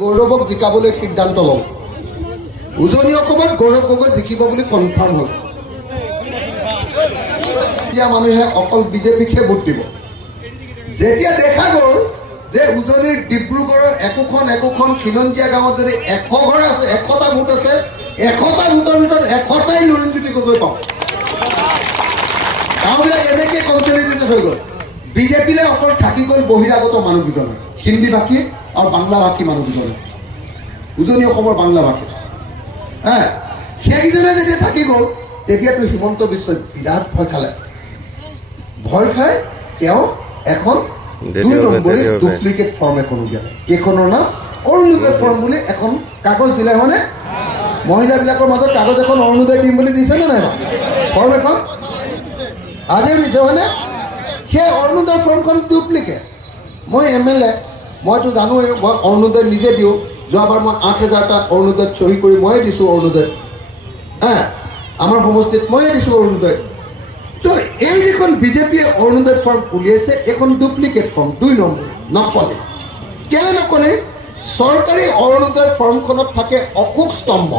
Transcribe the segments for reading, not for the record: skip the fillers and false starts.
গৌৰৱক জিকাবলৈ সিদ্ধান্ত লওঁ। উজনি অসমত গৌৰৱ গগৈ জিকিব বুলি কনফাৰ্ম হ'ল। এতিয়া মানুহে অকল বিজেপিকহে ভোট দিব। যেতিয়া দেখা গ'ল যে উজনিৰ ডিব্ৰুগড়ৰ একোখন খিলঞ্জীয়া গাঁৱত যদি 100 ঘৰ আছে, 100টা ভোট আছে, 100টা ভোটৰ ভিতৰত 100টাই লুৰিণজ্যোতি গগৈ পাব। গাঁওবিলাক এনেকৈ কনচলিডেটেড হৈ গ'ল। বিজেপিলে অকল থাকি গ'ল বহিৰাগত মানুহকেইজনে, হিন্দী ভাষী আৰু বাংলা ভাষী মানুহকেইজনে, উজনি অসমৰ বাংলা ভাষী। সেইকেইজনে যেতিয়া থাকি গ'ল, তেতিয়াতো হিমন্ত বিশ্বই বিৰাট ভয় খালে। ভয় খাই তেওঁ এখন 2 নম্বৰী ডুপ্লিকেট ফৰ্ম এখন উলিয়ালে। এইখনৰ নাম অৰুণোদয় ফৰ্ম বুলি এখন কাগজ দিলে। মানে মহিলাবিলাকৰ মাজত কাগজ এখন অৰুণোদয় দিম বুলি দিছে নে নাই? ফৰ্ম এখন আজিও দিছে। মানে সেই অৰুণোদয় ফৰ্মখন ডুপ্লিকেট। মই MLA, মইতো জানোৱেই, মই অৰুণোদয় নিজে দিওঁ। যোৱাবাৰ মই 8000টা অৰুণোদয়ত চহী কৰি ময়ে দিছোঁ অৰুণোদয়। আমাৰ সমষ্টিত ময়ে দিছোঁ অৰুণোদয়। তো এই যিখন বিজেপিয়ে অৰুণোদয় ফৰ্ম উলিয়াইছে, এইখন ডুপ্লিকেট ফৰ্ম, 2 নম্বৰ নকলে। কেলে নকলে? চৰকাৰী অৰুণোদয় ফৰ্মখনত থাকে অশোক স্তম্ভ।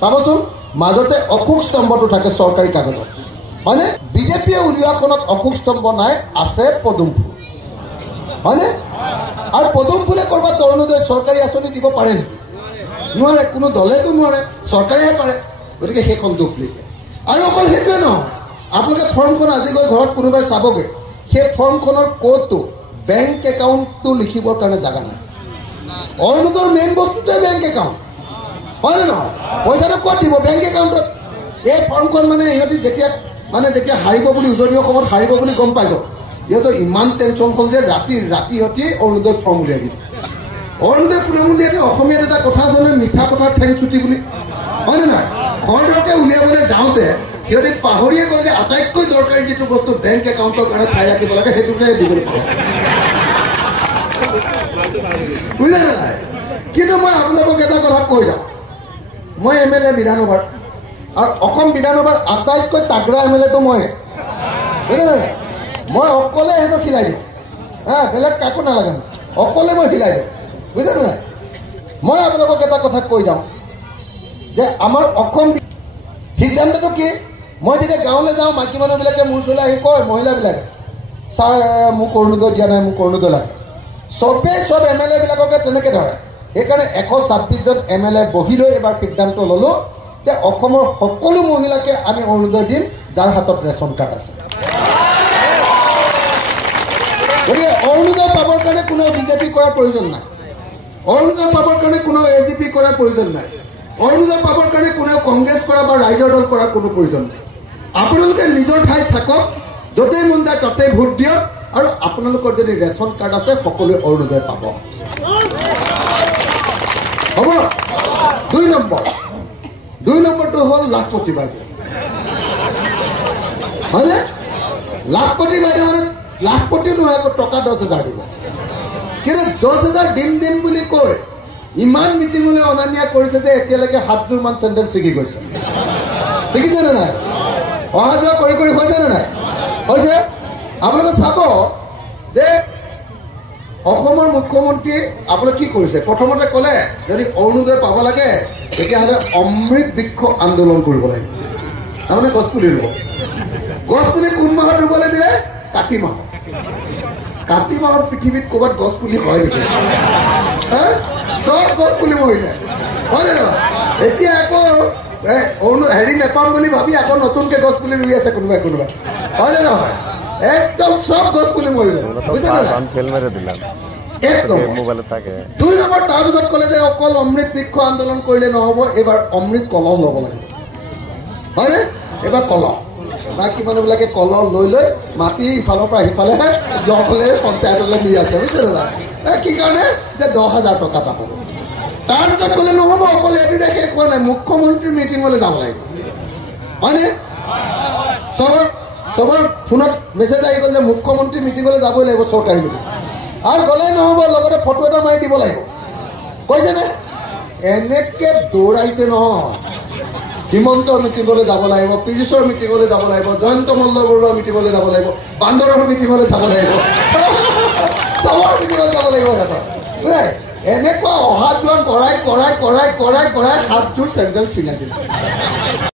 চাবচোন, মাজতে অশোক স্তম্ভটো থাকে চৰকাৰী কাগজত, হয়নে? বিজেপিয়ে উলিওৱাখনত অশোক স্তম্ভ নাই, আছে পদুম ফুল, হয়নে? আৰু পদুম ফুলে ক'ৰবাত অৰুণোদয় চৰকাৰী আঁচনি দিব পাৰে নেকি? নোৱাৰে। কোনো দলেতো নোৱাৰে, চৰকাৰেহে পাৰে। গতিকে সেইখন ডুপ্লিকেট। আৰু অকল সেইটোৱে নহয়, আপোনালোকে ফৰ্মখন আজি গৈ ঘৰত কোনোবাই চাবগৈ, সেই ফৰ্মখনৰ ক'তো বেংক একাউণ্টটো লিখিবৰ কাৰণে জেগা নাই। অৰুণোদয়ৰ মেইন বস্তুটোৱে বেংক একাউণ্ট, হয়নে নহয়? পইচাটো ক'ত দিব? বেংক একাউণ্টত। এই ফৰ্মখন মানে ইহঁতি যেতিয়া হাৰিব বুলি, উজনি অসমত হাৰিব বুলি গম পাই গ'ল, ইহঁতৰ ইমান টেনশ্যন হ'ল যে ৰাতি সিহঁতি অৰুণোদয় ফৰ্ম উলিয়াই দিলে। অৰুণোদয় ফৰ্ম উলিয়াই অসমীয়াত এটা কথা আছে নহয়, মিঠা কথাৰ ঠেং চুটি বুলি, হয়নে নহয়? খৰধৰকৈ উলিয়াবলৈ যাওঁতে সিহঁতি পাহৰিয়ে গ'ল যে আটাইতকৈ দৰকাৰী যিটো বস্তু বেংক একাউণ্টৰ কাৰণে ঠাই ৰাখিব লাগে, সেইটোতে দিবলৈ পাহৰে। বুজিলে নাই? কিন্তু মই আপোনালোকক এটা কথা কৈ যাওঁ, মই MLA বিধানসভাৰ, আৰু অসম বিধানসভাৰ আটাইতকৈ তাগৰা MLAটো মই, বুজিলে নাই? মই অকলে সিহঁতক হিলাই দিওঁ। বেলেগ কাকো নালাগে, অকলে মই হিলাই দিওঁ, বুজিছে নাই? মই আপোনালোকক এটা কথা কৈ যাওঁ যে আমাৰ অসম সিদ্ধান্তটো কি? মই যেতিয়া গাঁৱলৈ যাওঁ, মাইকী মানুহবিলাকে মোৰ ওচৰলৈ আহি কয়, মহিলাবিলাকে, ছাৰ মোক অৰুণোদয় দিয়া নাই, মোক অৰুণোদয় লাগে। চবেই চব MLA বিলাককে তেনেকৈ ধৰে। সেইকাৰণে 126জন MLA বহি লৈ এবাৰ সিদ্ধান্ত ল'লোঁ যে অসমৰ সকলো মহিলাকে আমি অৰুণোদয় দিম, যাৰ হাতত ৰেচন কাৰ্ড আছে। গতিকে অৰুণোদয় পাবৰ কাৰণে কোনো বিজেপি কৰাৰ প্ৰয়োজন নাই। অৰুণোদয় পাবৰ কাৰণে কোনো AGP কৰাৰ প্ৰয়োজন নাই। অৰুণোদয় পাবৰ কাৰণে কোনেও কংগ্ৰেছ কৰা বা ৰাইজৰ দল কৰাৰ কোনো প্ৰয়োজন নাই। আপোনালোকে নিজৰ ঠাইত থাকক, য'তেই মন যায় ততেই ভোট দিয়ক, আৰু আপোনালোকৰ যদি ৰেচন কাৰ্ড আছে সকলোৱে অৰুণোদয় পাব। হ'ব? 2 নম্বৰটো হ'ল লাখপতি বাইদেউ, হয়নে? লাখপতি বাইদেউ মানে লাখপতি নহয়, আকৌ টকা 10,000 দিব। কিন্তু 10,000 দিম বুলি কৈ ইমান মিটিঙলৈ অনা নিয়া কৰিছে যে এতিয়ালৈকে 7যোৰমান চেণ্ডেল ছিগি গৈছে। ছিগিছে নে নাই? অহা যোৱা কৰি হৈছে নে নাই? হৈছে। আপোনালোকে চাব যে অসমৰ মুখ্যমন্ত্ৰীয়ে আপোনালোকে কি কৰিছে। প্ৰথমতে ক'লে যদি অৰুণোদয় পাব লাগে তেতিয়াহ'লে অমৃত বৃক্ষ আন্দোলন কৰিব লাগিব। তাৰমানে গছপুলি ৰুব। গছপুলি কোন মাহত ৰুবলৈ দিলে? কাতি মাহত। কাতি মাহত পৃথিৱীত ক'ৰবাত গছপুলি হয় নেকি? চব গছপুলি মৰিলে, হয় নে নহয়? এতিয়া আকৌ হেৰি নেপাম বুলি ভাবি আকৌ নতুনকৈ গছপুলি ৰুই আছে কোনোবাই, হয় নে নহয়? একদম চব গছপুলি মৰিলে, বুজিছে নে নাই? একদম 2 নম্বৰ। তাৰপিছত ক'লে যে অকল অমৃত বৃক্ষ আন্দোলন কৰিলে নহ'ব, এইবাৰ অমৃত কলম ল'ব লাগিব, হয়নে? এইবাৰ কলম। বাকী মানুহবিলাকে কলম লৈ মাটি ইফালৰ পৰা সিফালেহে ব্লক হ'লে পঞ্চায়তলৈ নি আছে, বুজিছে নাই? কি কাৰণে? যে 10,000 টকা এটা পাব। তাৰপিছত ক'লে নহ'ব, অকল এইটোতে শেষ হোৱা নাই, মুখ্যমন্ত্ৰীৰ মিটিঙলৈ যাব লাগিব, হয়নে? চবৰ ফোনত মেছেজ আহি গ'ল যে মুখ্যমন্ত্ৰী মিটিঙলৈ যাবই লাগিব, চৰকাৰী মিটিং। আৰু গ'লেই নহ'ব, লগতে ফটো এটা মাৰি দিব লাগিব, কৈছেনে? এনেকৈ দৌৰাইছে নহয়। হিমন্তৰ মিটিঙলৈ যাব লাগিব, পীযুষৰ মিটিঙলৈ যাব লাগিব, জয়ন্ত মল্ল বৰুৱাৰ মিটিঙলৈ যাব লাগিব, বান্দৰৰ মিটিঙলৈ যাব লাগিব, চবৰ মিটিঙত যাব লাগিব। এনেকুৱা অহা যোৱা কৰাই 7 যোৰ চেণ্ডেল চিঙাই দিলে